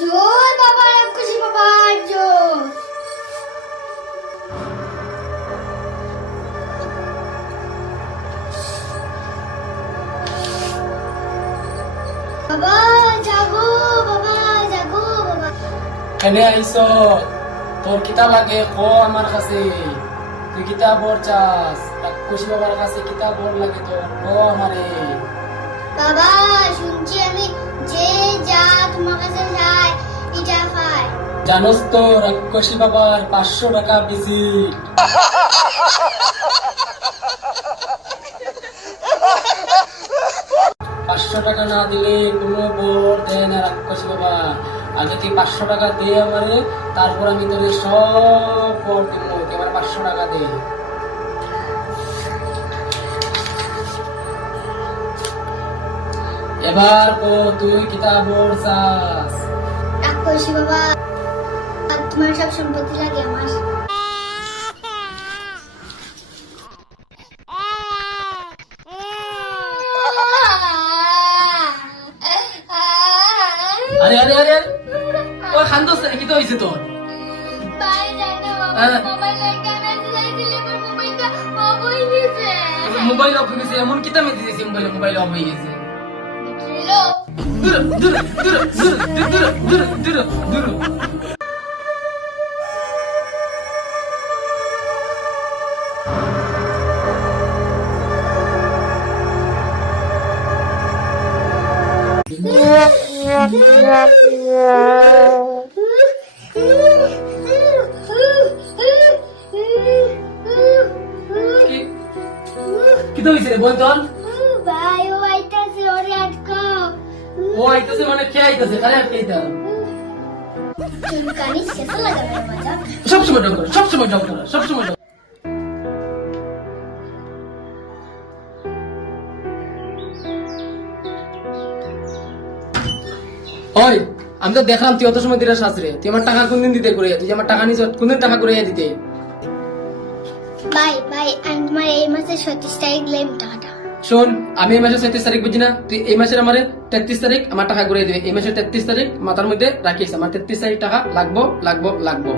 জয় বাবা রাক্ষসী বাবার বাবা জাগো বাবা জাগো বাবা। এনে আইস তোর কিতাব লাগে ক আমার কাছে। তুই কিতাব ওর চাস। রাক্ষসী বাবার কাছে কিতাব ওর লাগে তোর ক আমারে বাবা শুনছি আমি যে যা তোমার কাছে জানোস তো রাক্ষসী বাবার পাঁচশো টাকা ভিজিট পাঁচশো টাকা না দিলে কোনো বোর দেয় না রাক্ষসী বাবা। আগে তুই পাঁচশো টাকা দে আমারে? তারপর আমি তোর সব বর দিব। আমার পাঁচশো টাকা দে। এবার কো তুই কিতাব চাস? রাক্ষসী বাবা। তোমার সব সম্পত্তি লাগে আমার। আরে আরে আরে আরে। ও খান্দোস কি তো হয়েছে তোর? ভাই জানো হ্যাঁ। মোবাইল অফ হয়ে গেছে। এমন কিতা মেসেজ দিয়েছে মোবাইল মোবাইল অফ হয়ে গেছে? দূর দূর দূর দূর দূর দূর দূর। কি তো হইছে বোন তোর ভাই ও ও আইতাছে মানে কে আইতাছে? কারে আটকাইতা সব সময় ডক্টর সব সময় ডক্টর সব ডক্টর ওই আমি তো দেখলাম তুই অত সময় দিলে শাস্ত্রে তুই আমার টাকা কোনদিন দিতে করে তুই আমার টাকা নিছ কোনদিন টাকা করে দিতে? আমি তোমার এই মাসে সতীশ তারিখ দিলাম টাকাটা শোন আমি এই সাঁত্রিশ তারিখ বুঝি না? তুই এই মাসের আমার তেত্রিশ তারিখ আমার টাকা ঘুরিয়ে দিবে। এই মাসের তেত্রিশ তারিখ মাথার মধ্যে রাখিস। আমার তেত্রিশ তারিখ টাকা লাগবো লাগবো লাগবো।